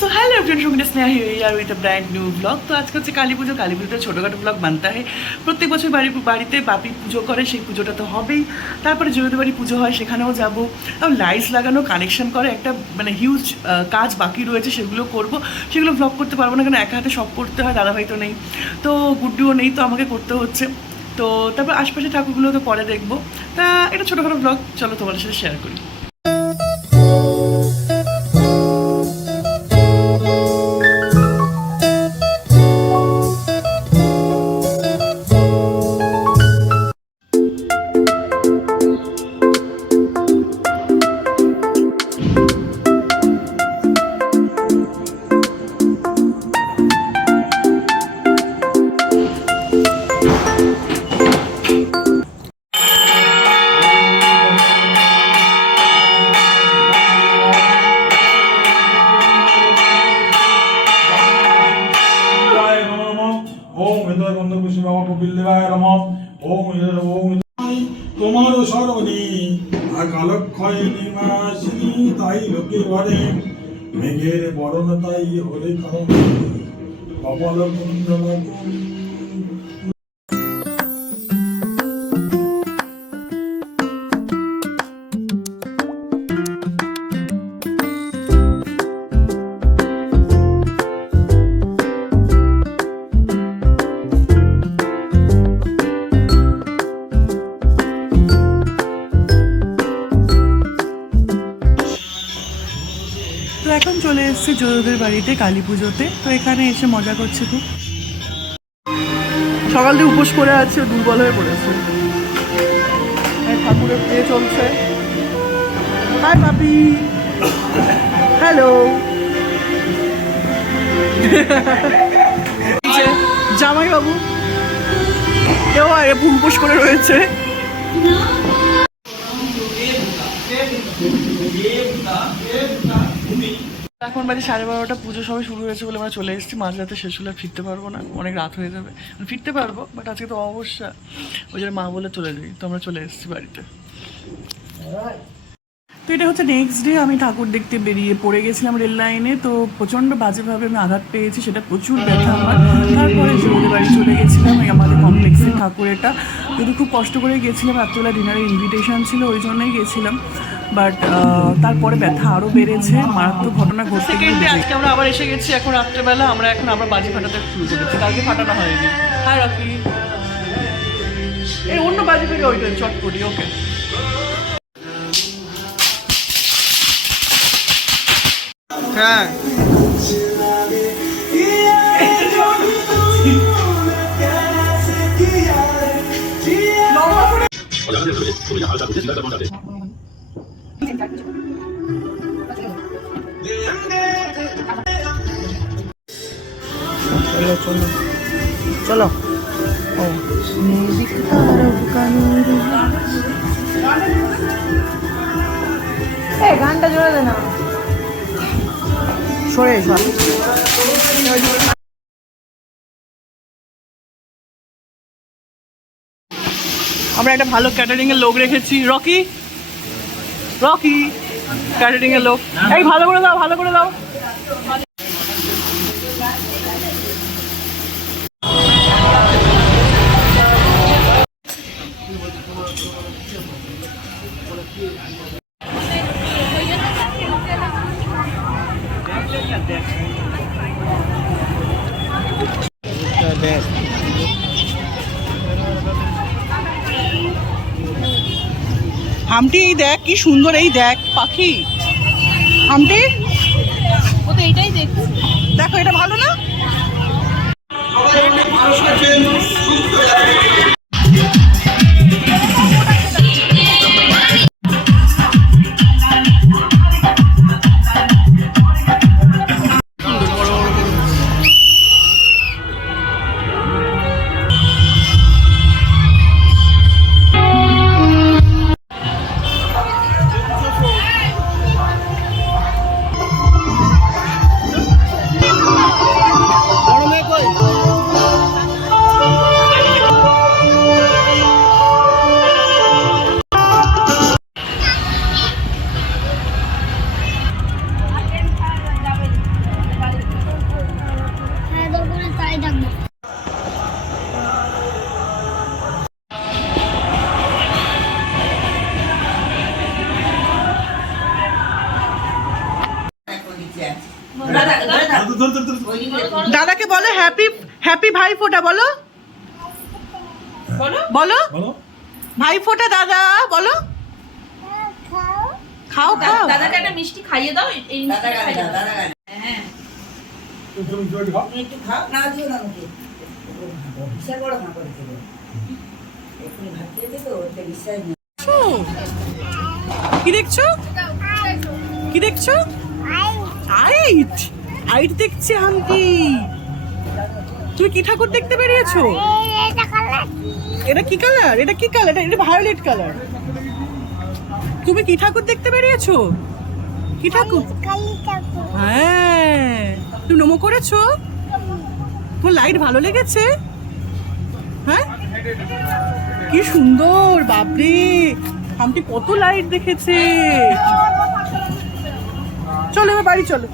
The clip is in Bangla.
So hello everyone, Shubh Sneha here with a brand new blog. तो आज হচ্ছে কালী পুজো। কালী পুজোতে ছোটোখাটো ব্লগ মানতে হয়। প্রত্যেক বছর বাড়িতে বাপি পুজো করে, সেই পুজোটা তো হবেই। তারপরে জয়দের বাড়ি পুজো হয়, সেখানেও যাবো। আর লাইটস লাগানো, কানেকশন করে একটা মানে হিউজ কাজ বাকি রয়েছে, সেগুলো করব। সেগুলো ব্লগ করতে পারবো না, কারণ একা হাতে সব করতে হয়, দাদাভাই তো নেই, তো গুড্ডুও নেই, তো আমাকে করতে হচ্ছে। তো তারপর আশপাশে ঠাকুরগুলো তো পরে দেখবো। তা এটা ছোটোখাটো ব্লগ, চলো তোমাদের সাথে শেয়ার করি। তোমার স্মরণে কালক্ষয় নিবাসিনী তাই লোকে বলে মেঘের বরণ তাই হলে কারণ কপাল কুণ্ডল। তো এখন চলে এসেছি জয়দের বাড়িতে কালী পুজোতে। তো এখানে এসে মজা করছে খুব। সকাল থেকে উপোস করে আছে, দুর্বল হয়ে পড়েছে। ঠাকুরের প্রে চলছে। হাই পাপি, হ্যালো। জামাই বাবু কেউ উপোস করে রয়েছে। এখন বাজে 12:30, পুজো সবাই শুরু হয়েছে বলে আমরা চলে এসেছি। মাঝরাতে শেষ হলে ফিরতে পারবো না, অনেক রাত হয়ে যাবে। ফিরতে পারবো, বাট আজকে তো অবশ্যই ওই জন্য মা বলে চলে যাই। তো আমরা চলে এসেছি বাড়িতে। তো এটা হচ্ছে নেক্সট ডে। আমি ঠাকুর দেখতে বেরিয়ে পড়ে গেছিলাম রেল লাইনে। তো প্রচণ্ড বাজেভাবে আমি আঘাত পেয়েছি, সেটা প্রচুর ব্যথা আমার। তারপরে জোরের বাড়ি চলে গেছিলাম, আমাদের কমপ্লেক্সের ঠাকুর এটা। যদি খুব কষ্ট করে গেছিলাম, রাত্রিবেলা ডিনারের ইনভিটেশন ছিল, ওই জন্যই গেছিলাম। বাট তারপরে ব্যথা আরও বেড়েছে, মারাত্মক ঘটনা ঘটছে। আজকে আমরা আবার এসে গেছি এখন রাত্রেবেলা। আমরা এখন আবার বাজি ফাটাতে শুরু করেছি, কালকে ফাটানো হয়নি। হ্যাঁ রাখি, এই অন্য বাজি থেকে ওইটা চটপটি। ওকে, হ্যাঁ চলো গানটা জোরে দে না, সরে আমরা একটা ভালো ক্যাটারিং এর লোক রেখেছি। রকি ক্যাটারিং এর লোক। এই ভালো করে দাও, ভালো করে দাও। হামটি এই দেখ কি সুন্দর, এই দেখ পাখি হামটি। ও তো এইটাই দেখছি। দেখো এটা ভালো না? দাদাকে বলো হ্যাপি হ্যাপি ভাই ফোঁটা বলো বলো বলো ভাই ফোঁটা দাদা বলো খাও খাও দাদাকে একটা মিষ্টি খাইয়ে দাও এই মিষ্টি খাইয়ে দাও হ্যাঁ তুমি একটু খাও। একটু খাও না দিও না মুখে বিশাল বড় না করেছিল এক্ষুনি ভাত খেয়েছে তো ওটা বিশ্বাস নেই কি দেখছো কি দেখছো আইট আইট দেখছি আন্টি তুমি কি ঠাকুর দেখতে বেরিয়েছো এটা কি কালার এটা কি কালার এটা ভায়োলেট কালার তুমি কি ঠাকুর দেখতে বেরিয়েছো কি ঠাকুর হ্যাঁ তুমি নমো করেছো তোমার লাইট ভালো লেগেছে হ্যাঁ কি সুন্দর বাপরে আন্টি কত লাইট দেখেছে চলো এবার বাড়ি চলো